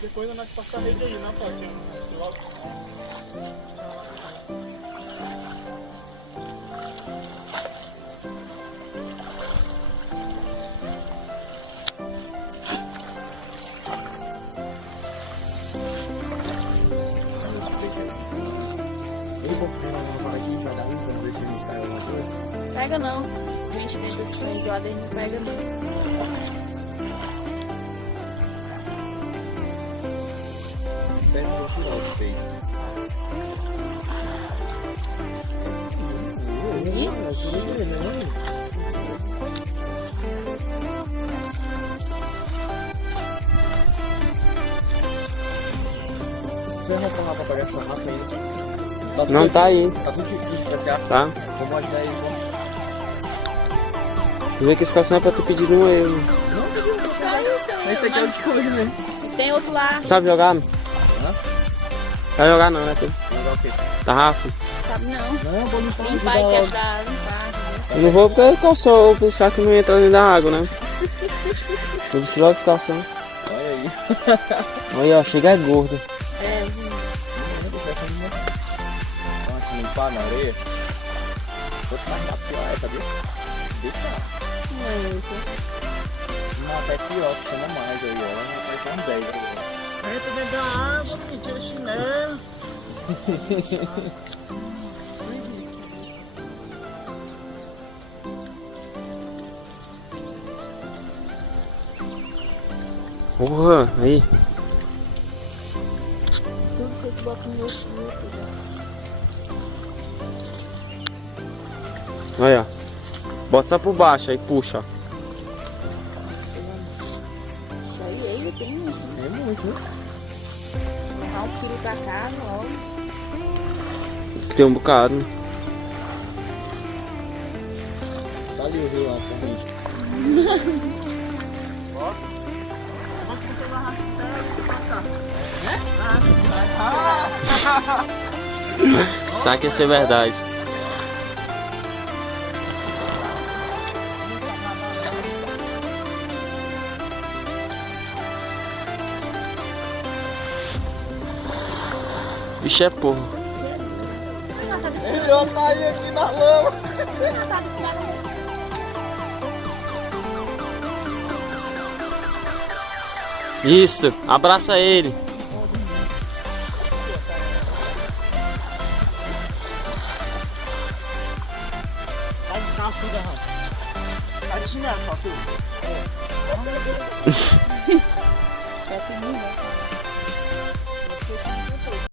Depois nós passamos a rede aí, né, Patinho? Logo. Pega não. Gente dentro desse trem de lá dentro não pega não. Deve procurar o peito. Você vai pra lá pra pegar essa rapa aí? Não tá aí. Tá tudo difícil pra se achar. Tá? Vamos ajudar aí, vamos. Vê que esse calção é pra ter pedido um erro. Esse aqui é o de coisa mesmo. E tem outro lá, Sabe jogar? Hã? Sabe jogar não, né? Tu? Jogar o quê? Tarrafa? sabe não. Não, vou limpar o Limpar e te ajudar, limpar. Eu não vou porque o calção, eu pensar que não entra dentro da água, né? Eu preciso logo desse calção. Olha aí. Olha, ó, chega é gordo. É, Vamos limpar na areia. Vou te mais rápido lá, sabia? Deixa. Uma até aqui, ó, que chama mais aí, ó. Ela vai ser um 10 agora. Entra dentro da água, me tira o chinelo. Porra, aí. tudo você que bota no outro. Olha, ó. Bota só por baixo, aí puxa, ó. Isso aí, ele tem muito. É muito, né? Levar um tiro pra cá, ó. Tem um bocado, né? Tá ali o rio lá, tá ali. Sabe que ia ser verdade. Bicho é porra. Ele já tá aí aqui na lama. Isso, abraça ele. Vai de carro, tudo errado. Vai de chinelo, só tudo. É comigo, né?